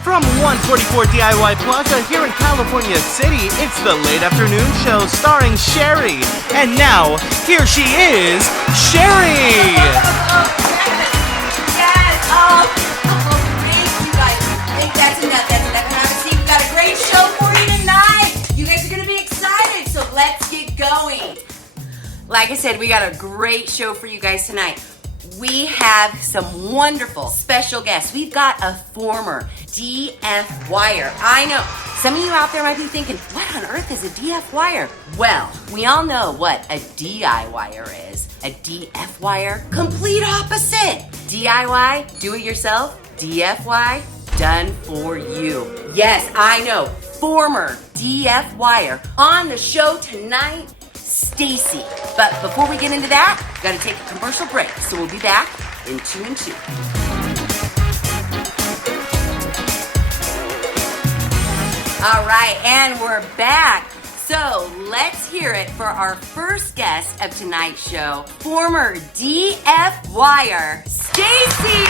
From 144 DIY Plaza here in California City, it's the Late Afternoon Show starring Sheri. And now, here she is, Sheri! Yes! Oh, thank you guys. I think that's enough. And obviously, we've got a great show for you tonight. You guys are going to be excited, so let's get going. Like I said, we got a great show for you guys tonight. We have some wonderful special guests. We've got a former DFYer. I know, some of you out there might be thinking, what on earth is a DFYer? Well, we all know what a DIYer is. A DFYer, complete opposite. DIY, do it yourself. DFY, done for you. Yes, I know, former DFYer. On the show tonight, Stacy. But before we get into that, got to take a commercial break. So we'll be back in 2 and 2. All right, and we're back. So let's hear it for our first guest of tonight's show, former DFYer, Stacy.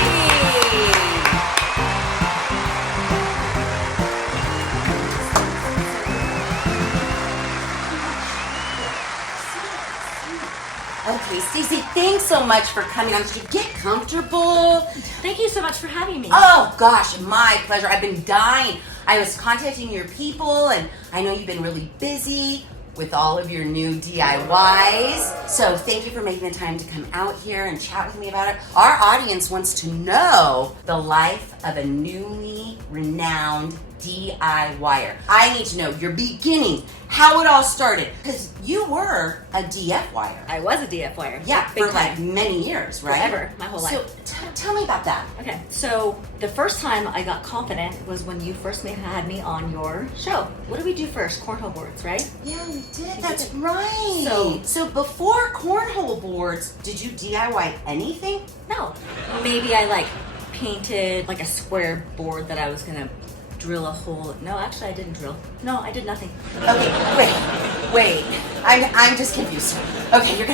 Okay, Stacy, thanks so much for coming on. Did you get comfortable? Thank you so much for having me. Oh, gosh, my pleasure. I've been dying. I was contacting your people, and I know you've been really busy with all of your new DIYs. So thank you for making the time to come out here and chat with me about it. Our audience wants to know the life of a newly renowned DIYer. I need to know your beginnings, how it all started, because you were a DFYer. I was a DFYer. Yeah, big for time. like many years, right? Forever, my whole life. So tell me about that. Okay, so the first time I got confident was when you first had me on your show. What did we do first? Cornhole boards, right? Yeah, we did. That's right. So before cornhole boards, did you DIY anything? No, maybe I painted like a square board that I was gonna drill a hole. No, actually I didn't drill. No, I did nothing. Okay, wait. I'm just confused. Okay, you're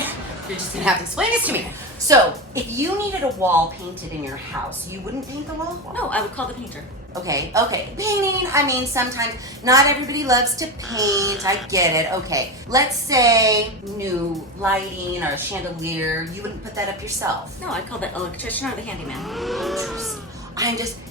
just gonna have to explain this to me. So, if you needed a wall painted in your house, you wouldn't paint the wall? No, I would call the painter. Okay. Painting, I mean, sometimes not everybody loves to paint. I get it. Okay. Let's say new lighting or a chandelier. You wouldn't put that up yourself. No, I'd call the electrician or the handyman. Interesting.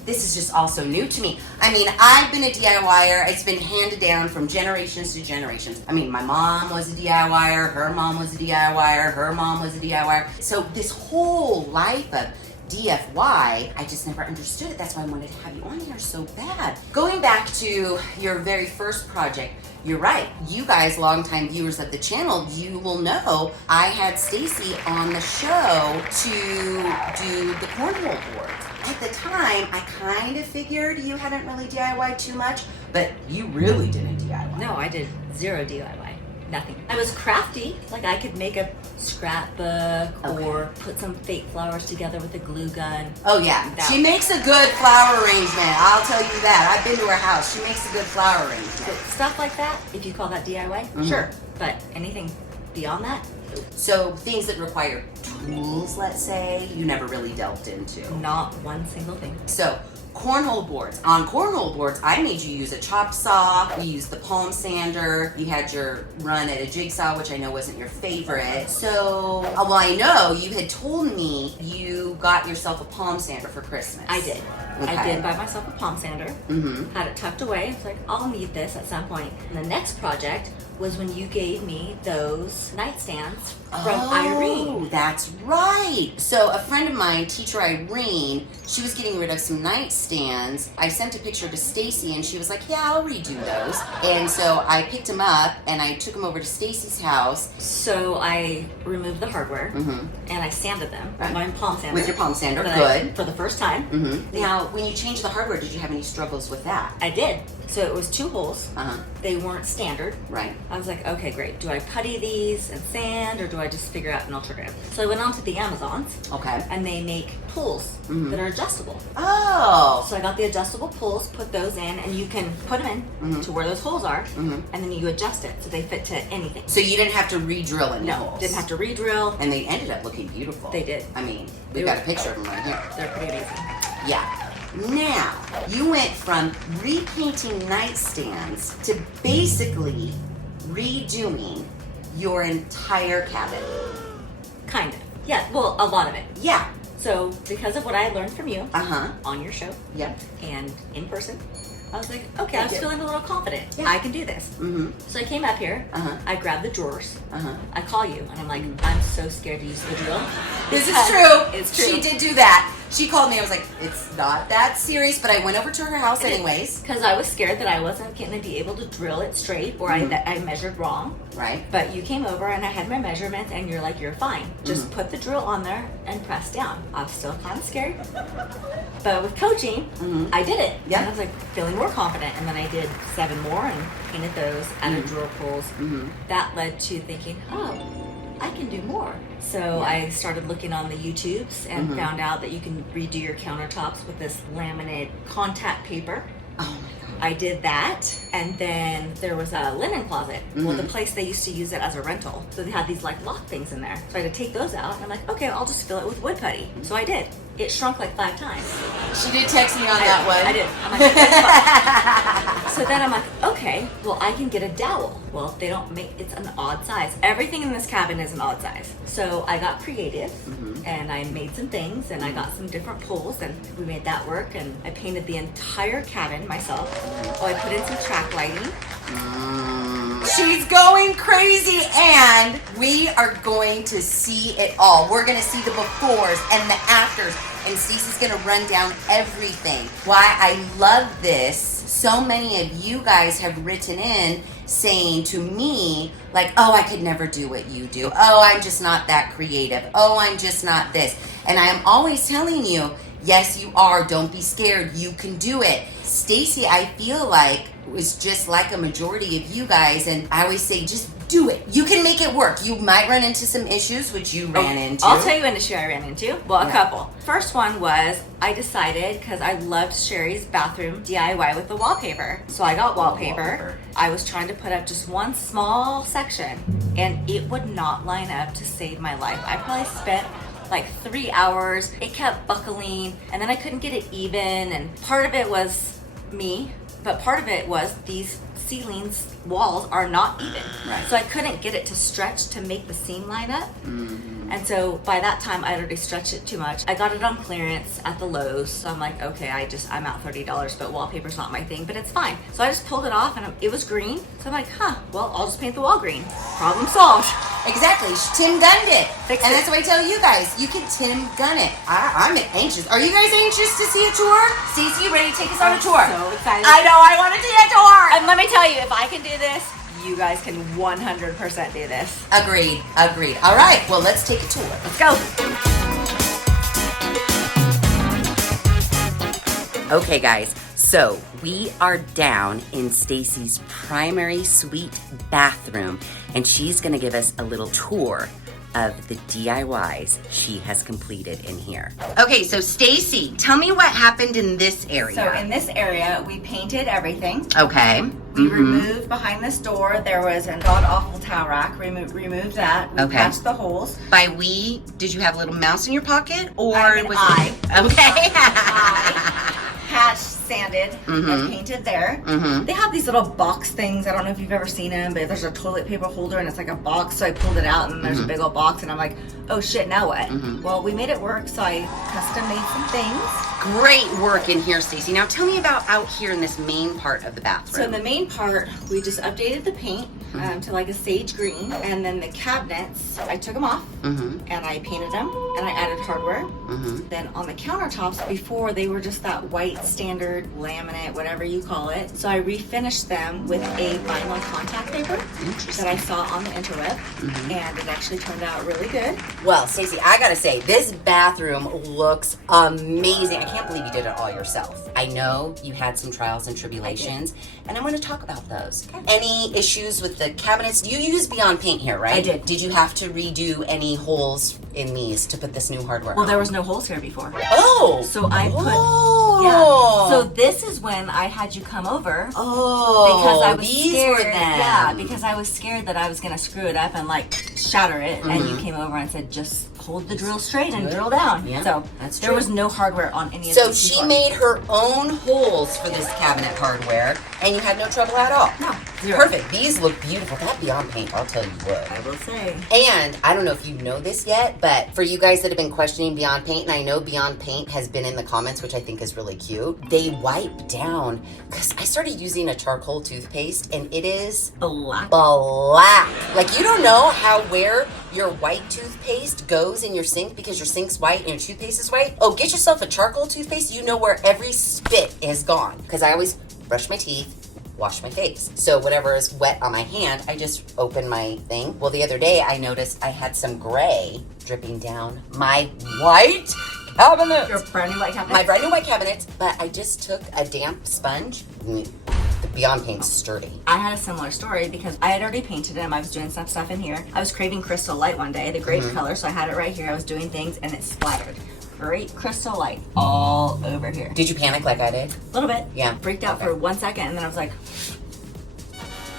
This is just all so new to me. I mean, I've been a DIYer. It's been handed down from generations to generations. I mean, my mom was a DIYer, her mom was a DIYer, her mom was a DIYer. So this whole life of DFY, I just never understood it. That's why I wanted to have you on here so bad. Going back to your very first project, you're right. You guys, longtime viewers of the channel, you will know I had Stacy on the show to do the cornhole boards. At the time, I kind of figured you hadn't really DIY'd too much, but you really didn't DIY. No, I did zero DIY. Nothing. I was crafty. Like I could make a scrapbook or put some fake flowers together with a glue gun. Oh yeah, she makes a good flower arrangement. I'll tell you that. I've been to her house. She makes a good flower arrangement. So stuff like that, if you call that DIY, sure. But anything beyond that? So things that require tools, let's say, you never really delved into. Not one single thing. So cornhole boards. On cornhole boards, I made you use a chop saw, you used the palm sander, you had your run at a jigsaw, which I know wasn't your favorite. So, well, I know you had told me you got yourself a palm sander for Christmas. I did. Okay. I did buy myself a palm sander. Mm-hmm. Had it tucked away. I was like, I'll need this at some point. And the next project was when you gave me those nightstands from Irene. Oh, that's right. So a friend of mine, teacher Irene, she was getting rid of some nightstands. I sent a picture to Stacy and she was like, yeah, I'll redo those. And so I picked them up and I took them over to Stacy's house. So I removed the hardware and I sanded them with my palm sander. With your palm sander, good. For the first time. Mm-hmm. Now, when you changed the hardware, did you have any struggles with that? I did. So it was 2 holes. They weren't standard. Right. I was like, okay, great. Do I putty these and sand or do I just figure out an alternative? So I went on to the Amazons. Okay. And they make pulls that are adjustable. Oh. So I got the adjustable pulls, put those in, and you can put them in to where those holes are, and then you adjust it so they fit to anything. So you didn't have to re-drill any holes? Didn't have to re-drill. And they ended up looking beautiful. They did. I mean, we've got a picture of them right here. They're pretty amazing. Yeah. Now, you went from repainting nightstands to basically redoing your entire cabin. Kind of. Yeah, well, a lot of it. Yeah. So, because of what I learned from you Uh-huh. on your show Yep. and in person, I was like, okay, I was Thank you. feeling a little confident. Yeah. I can do this. Mm-hmm. So I came up here. Uh-huh. I grabbed the drawers. Uh-huh. I call you, and I'm like, I'm so scared to use the drill. This is Because true. It's true. She did do that. She called me. I was like, it's not that serious, but I went over to her house anyways. Because I was scared that I wasn't going to be able to drill it straight, or that I measured wrong. Right. But you came over and I had my measurements, and you're like, you're fine. Just put the drill on there and press down. I was still kind of scared. But with coaching, I did it. Yeah. And I was like feeling more confident. And then I did 7 more and painted those, added drill pulls. That led to thinking, oh, I can do more. So I started looking on the YouTubes and found out that you can redo your countertops with this laminate contact paper. Oh my God. I did that, and then there was a linen closet. Well, the place they used to use it as a rental, so they had these like lock things in there. So I had to take those out, and I'm like, okay, I'll just fill it with wood putty. So I did. It shrunk like 5 times. She did text me on that one. I did. I'm like, okay. So then I'm like, okay, well, I can get a dowel. Well, they don't make, it's an odd size. Everything in this cabin is an odd size. So I got creative, and I made some things, and I got some different pulls, and we made that work, and I painted the entire cabin myself. Oh, I put in some track lighting. She's going crazy, and we are going to see it all. We're going to see the befores and the afters, and Stacy's going to run down everything. Why I love this, so many of you guys have written in saying to me, like, oh, I could never do what you do. Oh, I'm just not that creative. Oh, I'm just not this. And I am always telling you, yes, you are. Don't be scared. You can do it. Stacy, I feel like, was just like a majority of you guys, and I always say, just do it. You can make it work. You might run into some issues, which you ran into. I'll tell you an issue I ran into. Well, a couple. First one was I decided, because I loved Sheri's bathroom DIY with the wallpaper. So I got wallpaper. I was trying to put up just one small section, and it would not line up to save my life. I probably spent like 3 hours. It kept buckling, and then I couldn't get it even, and part of it was me, but part of it was these ceilings, walls are not even. Right. So I couldn't get it to stretch to make the seam line up. And so by that time I already stretched it too much. I got it on clearance at the Lowe's. So I'm like, okay, I'm out $30, but wallpaper's not my thing, but it's fine. So I just pulled it off, and it was green. So I'm like, well, I'll just paint the wall green. Problem solved. Exactly. Tim gunned it. Fix And it. that's what I tell you guys. You can Tim gun it. I'm anxious. Are you guys anxious to see a tour? Stacy, you ready to take us on a tour? So excited. I know. I want to see a tour. And let me tell you, if I can do this, you guys can 100% do this. Agreed. All right. Well, let's take a tour. Let's go. Okay, guys. So we are down in Stacy's primary suite bathroom, and she's going to give us a little tour of the DIYs she has completed in here. Okay, so Stacy, tell me what happened in this area. So in this area, we painted everything. Okay. We removed behind this door, there was a god-awful towel rack. Removed that. We Okay. patched the holes. By we, did you have a little mouse in your pocket, or I'm an was eye. Okay. Patched, sanded, and painted there. They have these little box things. I don't know if you've ever seen them, but there's a toilet paper holder and it's like a box. So I pulled it out, and there's a big old box, and I'm like, oh shit, now what? Well, we made it work, so I custom made some things. Great work in here, Stacy. Now tell me about out here in this main part of the bathroom. So in the main part, we just updated the paint to like a sage green, and then the cabinets, I took them off and I painted them, and I added hardware. Then on the countertops, before they were just that white standard laminate, whatever you call it. So I refinished them with a vinyl contact paper that I saw on the interweb, and it actually turned out really good. Well, Stacy, I gotta say, this bathroom looks amazing. I can't believe you did it all yourself. I know you had some trials and tribulations, and I'm gonna talk about those. Okay. Any issues with the cabinets? You used Beyond Paint here, right? I did. Did you have to redo any holes in these to put this new hardware Well, on? there was no holes here before. Oh! So I put... Oh, Oh. So this is when I had you come over. Oh. Because I was these scared. were them. Yeah, because I was scared that I was gonna screw it up and like shatter it. And you came over and said, just hold the drill straight and drill down. Yeah, so that's there true. was no hardware on any of So these she before. made her own holes for this cabinet hardware, and you had no trouble at all. No, zero. Perfect. These look beautiful. That Beyond Paint, I'll tell you what. I will say. And I don't know if you know this yet, but for you guys that have been questioning Beyond Paint, and I know Beyond Paint has been in the comments, which I think is really cute, they wipe down, because I started using a charcoal toothpaste, and it is Black. black. Like, you don't know where your white toothpaste goes in your sink because your sink's white and your toothpaste is white. Oh, get yourself a charcoal toothpaste. You know where every spit is gone. Because I always brush my teeth, wash my face. So whatever is wet on my hand, I just open my thing. Well, the other day I noticed I had some gray dripping down my white cabinet. Your brand new white cabinet? My brand new white cabinet, but I just took a damp sponge. The Beyond Paint's sturdy. I had a similar story because I had already painted it. I was doing some stuff in here. I was craving crystal light one day, the grape color, so I had it right here. I was doing things and it splattered. Great crystal light all over here. Did you panic like I did? A little bit. Yeah. Freaked out for 1 second and then I was like,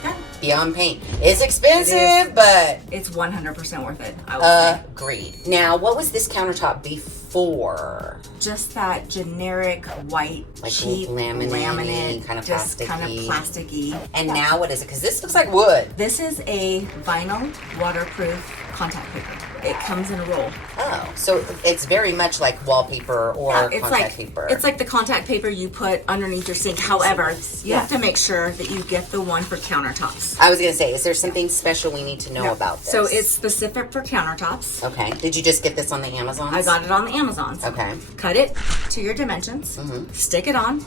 done. Beyond Paint. It's expensive, but It's 100% worth it, I would say. agreed. Now, what was this countertop before? Just that generic white, Like cheap laminate-y, kind of just kind of plasticky. plasticky. And now what is it? Because this looks like wood. This is a vinyl waterproof contact paper. It comes in a roll. Oh, so it's very much like wallpaper or It's contact like paper. it's like the contact paper you put underneath your sink. However, you have to make sure that you get the one for countertops. I was going to say, is there something special we need to know about this? So it's specific for countertops. Okay. Did you just get this on the Amazon? I got it on the Amazons. Okay. Cut it to your dimensions, stick it on,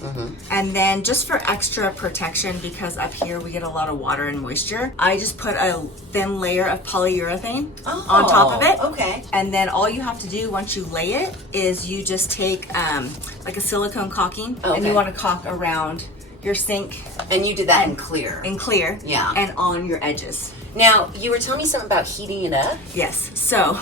and then just for extra protection, because up here we get a lot of water and moisture, I just put a thin layer of polyurethane on top of it. Okay. And then all you have to do once you lay it is you just take like a silicone caulking, and Okay. you want to caulk around your sink And you did that in clear. in clear, Yeah. and on your edges. Now, you were telling me something about heating it up. Yes. So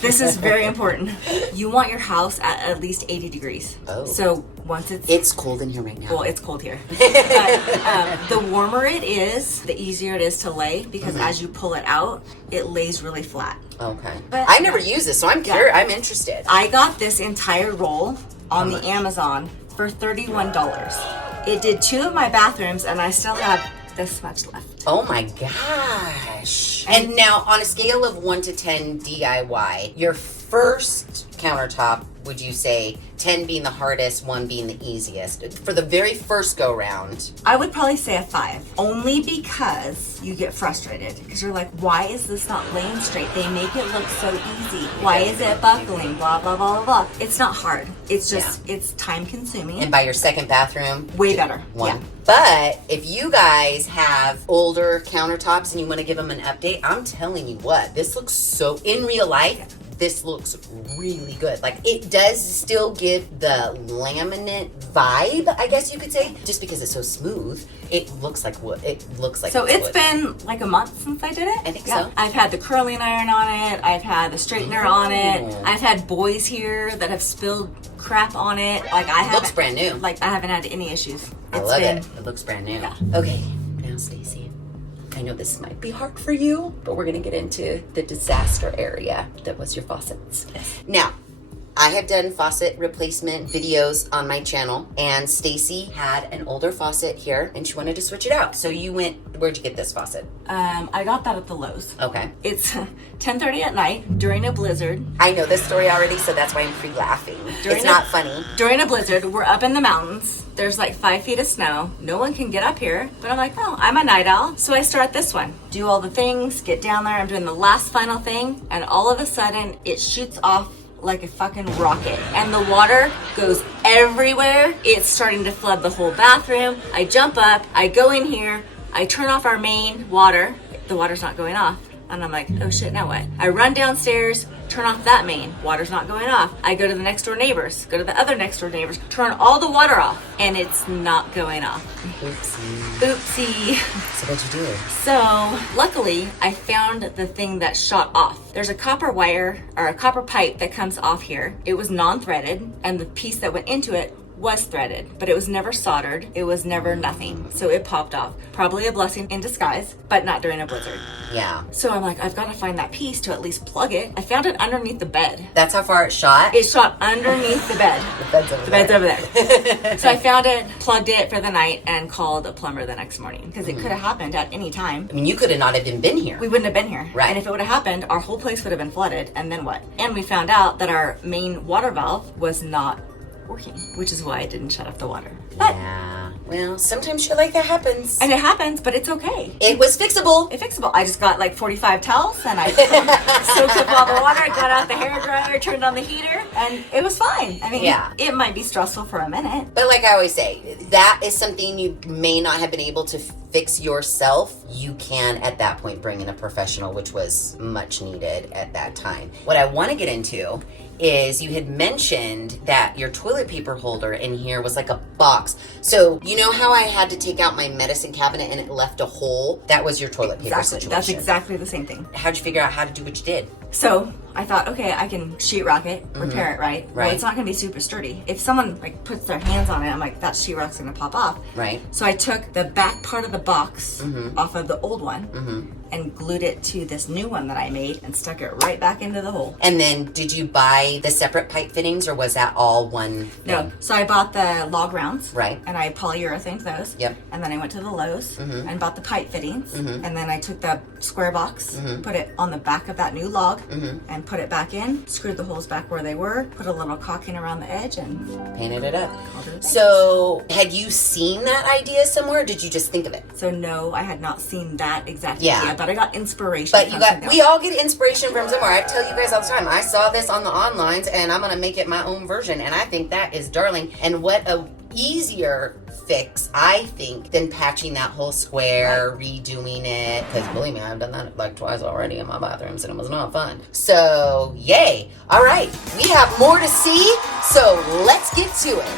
this is very important. You want your house at least 80 degrees. Oh. So once It's cold in here right now. well, it's cold here. But, the warmer it is, the easier it is to lay, because as you pull it out, it lays really flat. Okay. But- I never use this, so I'm curious. I'm interested. I got this entire roll on the Amazon for $31. It did 2 of my bathrooms, and I still have this much left. Oh my gosh. And now, on a scale of 1 to 10 DIY, your first countertop, would you say 10 being the hardest, 1 being the easiest? For the very first go round. I would probably say a 5, only because you get frustrated because you're like, why is this not laying straight? They make it look so easy. Why is it buckling? Blah, blah, blah, blah, blah. It's not hard. It's just, it's time consuming. And by your second bathroom, Way better. 1. Yeah. But if you guys have older countertops and you want to give them an update, I'm telling you what, this looks so, in real life, this looks really good. Like, it does still give the laminate vibe, I guess you could say, just because it's so smooth. It looks like wood. It looks like So it's wood. been like a month since I did it. I think so. I've had the curling iron on it. I've had the straightener on it. Oh. I've had boys here that have spilled crap on it. Like I haven't. Looks brand new. Like I haven't had any issues. I love it. It looks brand new. Yeah. Okay, now Stacy, I know this might be hard for you, but we're gonna get into the disaster area that was your faucets. Now, I have done faucet replacement videos on my channel, and Stacy had an older faucet here, and she wanted to switch it out. So you went, where'd you get this faucet? I got that at the Lowe's. Okay. It's 10:30 at night during a blizzard. I know this story already, so that's why I'm free-laughing. It's not funny. During a blizzard, we're up in the mountains. There's like 5 feet of snow. No one can get up here. But I'm like, oh, I'm a night owl. So I start this one. Do all the things, get down there. I'm doing the last final thing. And all of a sudden, it shoots off like a fucking rocket. And the water goes everywhere. It's starting to flood the whole bathroom. I jump up. I go in here. I turn off our main water. The water's not going off. And I'm like, oh shit, now what? I run downstairs, turn off that main. Water's not going off. I go to the next door neighbors, go to the other next door neighbors, turn all the water off, and it's not going off. Oopsie. Oopsie. So what'd you do? So luckily, I found the thing that shot off. There's a copper wire or a copper pipe that comes off here. It was non-threaded, and the piece that went into it was threaded, but it was never soldered. It was never nothing. So it popped off. Probably a blessing in disguise, but not during a blizzard. Yeah. So I'm like, I've got to find that piece to at least plug it. I found it underneath the bed. That's how far it shot? It shot underneath the bed. The bed's over there. So I found it, plugged it for the night, and called a plumber the next morning because it could have happened at any time. I mean, you could have not even been here. We wouldn't have been here. Right. And if it would have happened, our whole place would have been flooded. And then what? And we found out that our main water valve was not working, which is why it didn't shut off the water. But, yeah. Well, sometimes shit like that happens. And it happens, but it's okay. It was fixable. It's fixable. I just got like 45 towels and I soaked up all the water, got out the hairdryer, turned on the heater, and it was fine. I mean, it might be stressful for a minute. But like I always say, that is something you may not have been able to fix yourself. You can, at that point, bring in a professional, which was much needed at that time. What I want to get into is you had mentioned that your toilet paper holder in here was like a box. So you know how I had to take out my medicine cabinet and it left a hole? That was your toilet paper situation. That's exactly the same thing. How'd you figure out how to do what you did? So I thought, okay, I can sheetrock it, repair it, right? Well, it's not going to be super sturdy. If someone like puts their hands on it, I'm like, that sheetrock's going to pop off. Right. So I took the back part of the box off of the old one and glued it to this new one that I made and stuck it right back into the hole. And then did you buy the separate pipe fittings or was that all one thing? No. So I bought the log rounds. Right. And I polyurethaned those. Yep. And then I went to the Lowe's and bought the pipe fittings. And then I took the square box, put it on the back of that new log and put it back in, screwed the holes back where they were, put a little caulking around the edge and painted it up. So had you seen that idea somewhere or did you just think of it? So no, I had not seen that exact idea, but I got inspiration. But we all get inspiration from somewhere. I tell you guys all the time, I saw this on the onlines and I'm going to make it my own version. And I think that is darling. And what a easier fix, I think, than patching that whole square, redoing it. Because believe me, I've done that like twice already in my bathrooms and it was not fun. So, yay. All right, we have more to see. So let's get to it.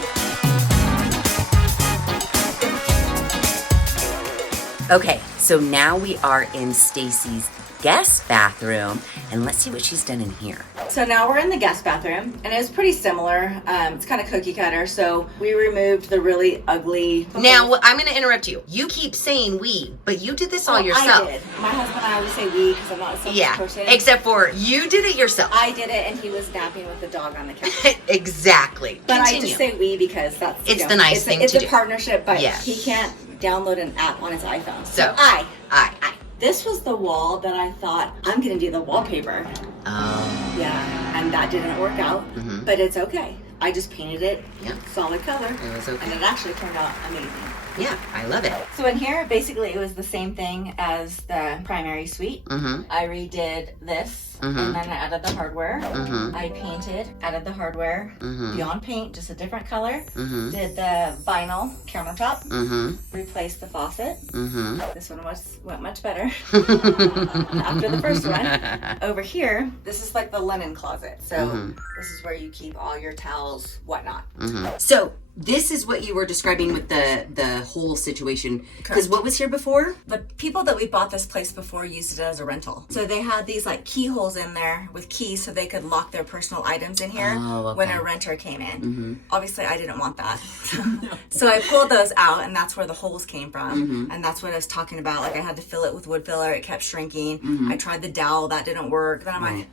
Okay, so now we are in Stacy's guest bathroom, and let's see what she's done in here. So now we're in the guest bathroom, and it was pretty similar. It's kind of cookie cutter, so we removed the really ugly... Now, I'm going to interrupt you. You keep saying we, but you did this all yourself. I did. My husband and I always say we because I'm not a selfish person. Except for you did it yourself. I did it, and he was napping with the dog on the couch. Exactly. But Continue. I just say we because that's... It's the nice thing to do. It's a partnership, but he can't download an app on his iPhone. So I. This was the wall that I thought, I'm going to do the wallpaper. Yeah, and that didn't work out, but it's okay. I just painted it solid color. It was okay. And it actually turned out amazing. Yeah, I love it. So in here, basically, it was the same thing as the primary suite. I redid this, and then I added the hardware. I painted, added the hardware, beyond paint, just a different color. Did the vinyl countertop, replaced the faucet. This one went much better after the first one. Over here, this is like the linen closet. So this is where you keep all your towels, whatnot. So this is what you were describing with the whole situation. Because what was here before? The people that we bought this place before used it as a rental. So they had these like keyholes in there with keys so they could lock their personal items in here when a renter came in. Obviously, I didn't want that. So I pulled those out, and that's where the holes came from. And that's what I was talking about. Like I had to fill it with wood filler. It kept shrinking. I tried the dowel. That didn't work. Then I'm like,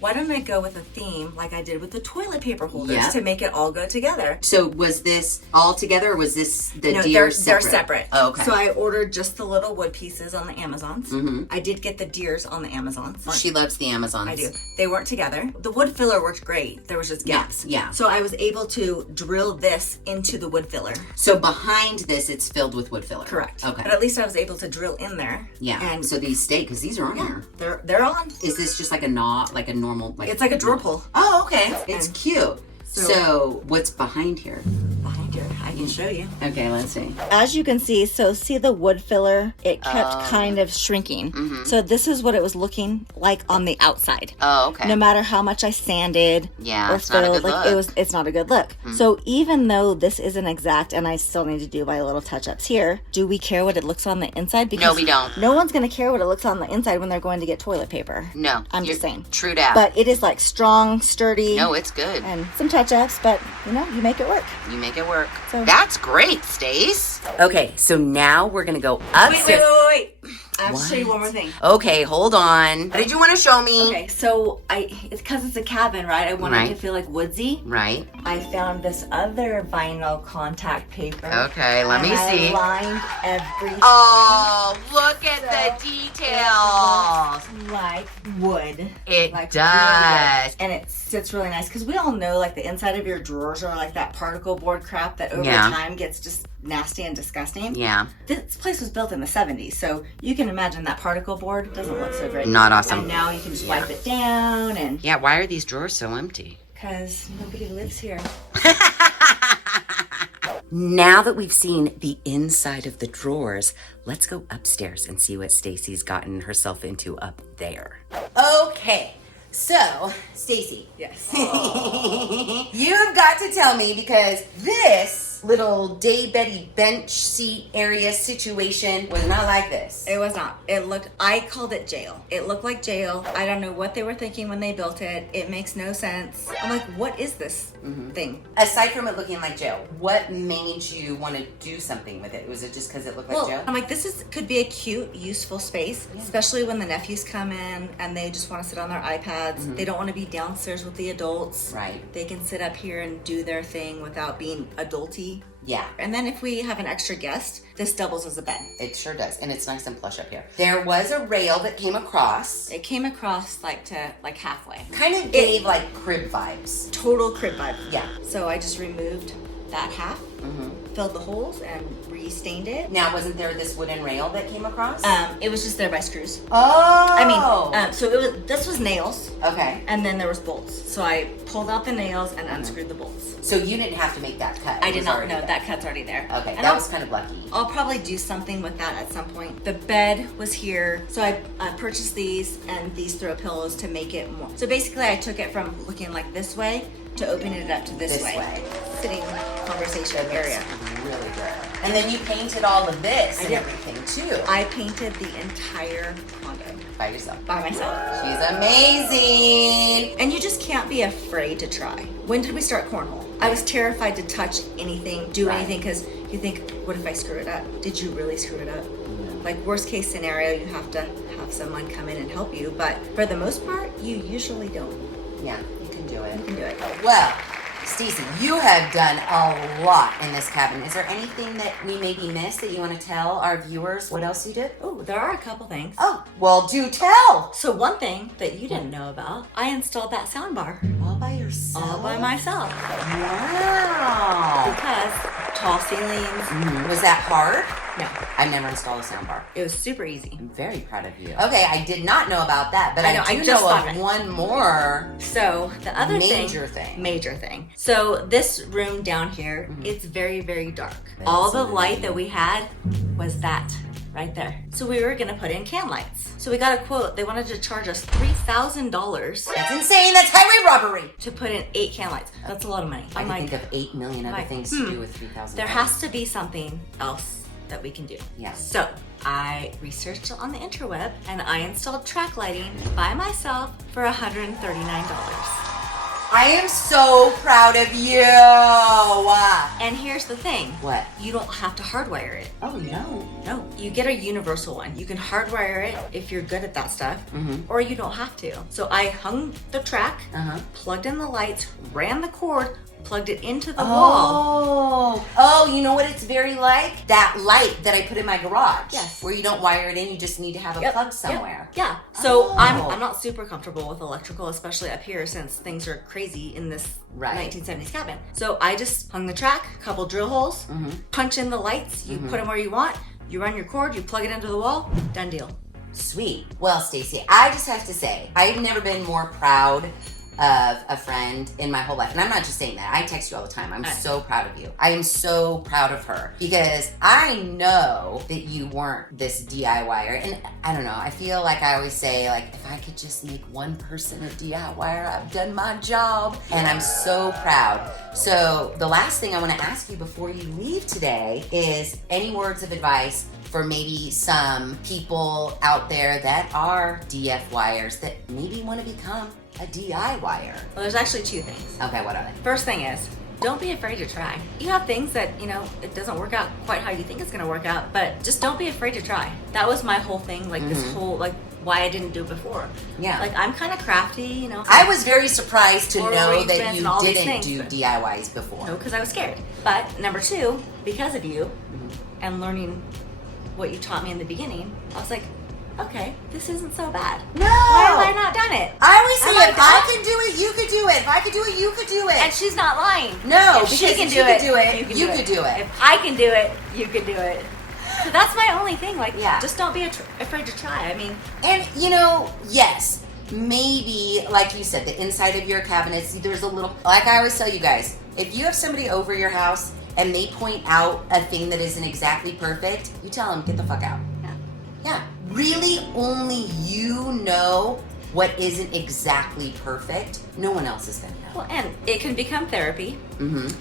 why don't I go with a theme like I did with the toilet paper holders to make it all go together? So was this all together or was this the deer they're separate? They're separate. Oh, okay. So I ordered just the little wood pieces on the Amazons. I did get the deers on the Amazons. She loves the Amazons. I do. They weren't together. The wood filler worked great. There was just gaps. Yeah. So I was able to drill this into the wood filler. So behind this, it's filled with wood filler. Correct. Okay. But at least I was able to drill in there. Yeah. And so these stay because these are on there. They're on. Is this just like a knot, like a normal? It's like a drawer pull. Oh, okay. It's cute. So what's behind here? Behind here, I can can show you. Okay, let's see. As you can see, so see the wood filler? It kept kind of shrinking. So this is what it was looking like on the outside. Oh, okay. No matter how much I sanded or it's not a filled, good like look. it's not a good look. So even though this isn't exact and I still need to do my little touch-ups here, do we care what it looks on the inside? Because No, we don't. No one's going to care what it looks on the inside when they're going to get toilet paper. No. I'm just saying. True that. But it is like strong, sturdy. No, it's good. And some touch-ups, but you know, you make it work. You make it work. So- That's great, Stace. Okay, so now we're gonna go upstairs. Wait. I have to show you one more thing. Okay, hold on. What did you want to show me? Okay, so it's because it's a cabin, right? I wanted Right. to feel like woodsy. Right. I found this other vinyl contact paper. Okay, let me and see. I lined everything Oh, look at the details. like wood. It Like does. really wood. And it sits really nice because we all know like the inside of your drawers are like that particle board crap that over Yeah. time gets just nasty and disgusting. Yeah. This place was built in the 70s, so you can imagine that particle board doesn't look so great. Not awesome. And now you can just wipe it down and Yeah, why are these drawers so empty? because nobody lives here. Now that we've seen the inside of the drawers, let's go upstairs and see what Stacy's gotten herself into up there. Okay. So, Stacy, Yes. you've got to tell me because this little day Betty bench seat area situation was not like this. It was not. I called it jail. It looked like jail. I don't know what they were thinking when they built it. It makes no sense. I'm like, what is this thing? Aside from it looking like jail, what made you want to do something with it? Was it just because it looked like jail? I'm like, this could be a cute, useful space, especially when the nephews come in and they just want to sit on their iPads. They don't want to be downstairs with the adults. Right. They can sit up here and do their thing without being adulty. Yeah. And then if we have an extra guest, this doubles as a bed. It sure does. And it's nice and plush up here. There was a rail that came across. It came across like halfway. Kind of gave like crib vibes. Total crib vibe. Yeah. So I just removed that half, filled the holes, and re-stained it. Now, wasn't there this wooden rail that came across? It was just there by screws. Oh. So this was nails, Okay. and then there was bolts. So I pulled out the nails and unscrewed the bolts. So you didn't have to make that cut. I It did was not already know there. that cut's already there. Okay, And that was kind of lucky. I'll probably do something with that at some point. The bed was here, so I purchased these and these throw pillows to make it more. So basically, I took it from looking like this way to opening it up to this way. Sitting conversation area. Really good. And then you painted all of this and did. everything too. I painted the entire condo By yourself. by myself. She's amazing. And you just can't be afraid to try. When did we start cornhole? I was terrified to touch anything, do Right. anything, because you think, what if I screw it up? Did you really screw it up? Like worst case scenario, you have to have someone come in and help you, but for the most part, you usually don't. Yeah, you can do it. You can do it. Well, Stacy, you have done a lot in this cabin. Is there anything that we maybe missed that you want to tell our viewers what else you did? Oh, there are a couple things. Oh, well, do tell. So one thing that you didn't know about, I installed that sound bar All by yourself? all by myself Wow. because tall ceilings. Was that hard? No, I've never installed a soundbar. it was super easy. I'm very proud of you. Okay, I did not know about that, but I know, I I do just know thought of it. one more. So the other Major thing. major thing. So this room down here, it's very, very dark. All the light that we had was that right there. So we were gonna put in can lights. So we got a quote. They wanted to charge us $3,000 That's insane. That's highway robbery. to put in 8 can lights. That's a lot of money. I I'm can like, think of 8 million other like, things to do with $3,000. there has to be something else that we can do. Yeah. So I researched on the interweb and I installed track lighting by myself for $139. I am so proud of you. And here's the thing. What? You don't have to hardwire it. Oh, no. No, you get a universal one. You can hardwire it if you're good at that stuff, or you don't have to. So I hung the track, plugged in the lights, ran the cord, plugged it into the wall. Oh, you know what it's very like? That light that I put in my garage. Yes. Where you don't wire it in, you just need to have a plug somewhere. Yeah. So Oh. I'm not super comfortable with electrical, especially up here since things are crazy in this Right. 1970s cabin. So I just hung the track, couple drill holes, punch in the lights, you put them where you want, you run your cord, you plug it into the wall, done deal. Sweet. Well, Stacy, I just have to say, I've never been more proud of a friend in my whole life. And I'm not just saying that. I text you all the time. I'm so proud of you. I am so proud of her because I know that you weren't this DIYer. And I don't know, I feel like I always say, like, if I could just make one person a DIYer, I've done my job. And I'm so proud. So the last thing I want to ask you before you leave today is any words of advice for maybe some people out there that are DFYers that maybe want to become a DIYer. Well, there's actually two things. Okay, what are they? First thing is, don't be afraid to try. You have things that, you know, it doesn't work out quite how you think it's gonna work out, but just don't be afraid to try. That was my whole thing, like this whole, like, why I didn't do it before. Yeah. Like, I'm kind of crafty, you know. I was very surprised to know that you and didn't do DIYs before. No, because I was scared. But number two, because of you and learning what you taught me in the beginning, I was like, okay, this isn't so bad. No! Why have I not done it? I always say, Am I if I can do it, you could do it. If I could do it, you could do it. And she's not lying. No, if because she can if do it, you could do it. If I can do it, you could do it. So that's my only thing. Like, Yeah. just don't be afraid to try. I mean, And, you know, yes, maybe, like you said, the inside of your cabinets, there's a little, like I always tell you guys, if you have somebody over your house and they point out a thing that isn't exactly perfect, you tell them, get the fuck out. yeah. Yeah. Really, only you know what isn't exactly perfect. No one else is gonna know. Well, and it can become therapy.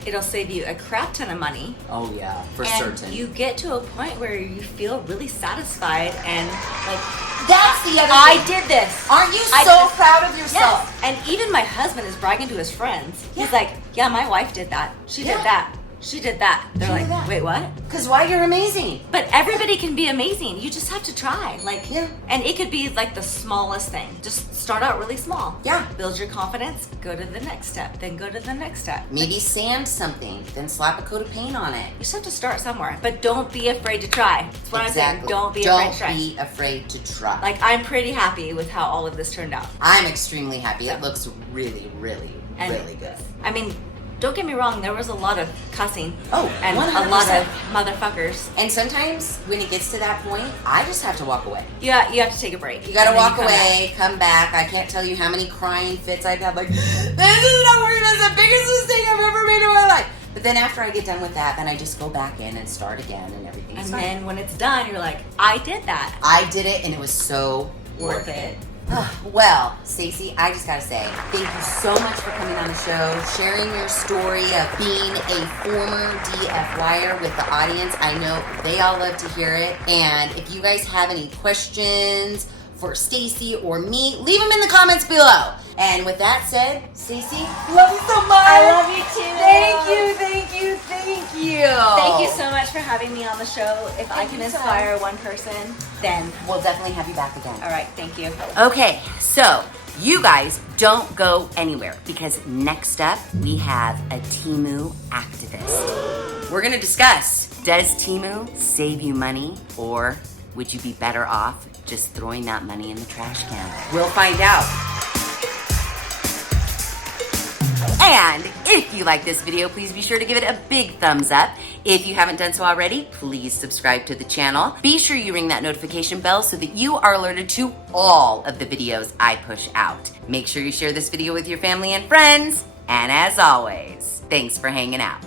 It'll save you a crap ton of money. Oh yeah, for And certain. you get to a point where you feel really satisfied and like, That's the other I thing. did this. Aren't you I so did this. proud of yourself? Yes. And even my husband is bragging to his friends. Yeah. He's like, yeah, my wife did that. She Yeah. did that. She did that. They're She like, did that. wait, what? Because why, you're amazing. But everybody can be amazing. You just have to try. Like, Yeah. And it could be like the smallest thing. Just start out really small. Yeah. Build your confidence. Go to the next step. Then go to the next step. Maybe sand something, then slap a coat of paint on it. You just have to start somewhere. But don't be afraid to try. That's what I'm saying. Don't be afraid to try. Don't be afraid to try. Like, I'm pretty happy with how all of this turned out. I'm extremely happy. It looks really, really, And- really good. I mean, don't get me wrong, there was a lot of cussing. Oh, and 100%. a lot of motherfuckers. And sometimes when it gets to that point, I just have to walk away. You have to take a break. You gotta And then walk come away, come back. I can't tell you how many crying fits I've had. Like, this is not working. That's the biggest mistake I've ever made in my life. But then after I get done with that, then I just go back in and start again, and everything's And fine. then when it's done, you're like, I did that. I did it, and it was so Worth it. Well, Stacy, I just gotta say, thank you so much for coming on the show, sharing your story of being a former DFYer with the audience. I know they all love to hear it. And if you guys have any questions for Stacy or me, leave them in the comments below. And with that said, Stacy, love you so much. I love you too. Thank you, thank you, thank you. Thank you so much for having me on the show. If I can inspire one person, then We'll definitely have you back again. all right, thank you. Okay, so you guys don't go anywhere because next up we have a Temu activist. We're gonna discuss, does Temu save you money or would you be better off just throwing that money in the trash can? We'll find out. And if you like this video, please be sure to give it a big thumbs up. If you haven't done so already, please subscribe to the channel. Be sure you ring that notification bell so that you are alerted to all of the videos I push out. Make sure you share this video with your family and friends. And as always, thanks for hanging out.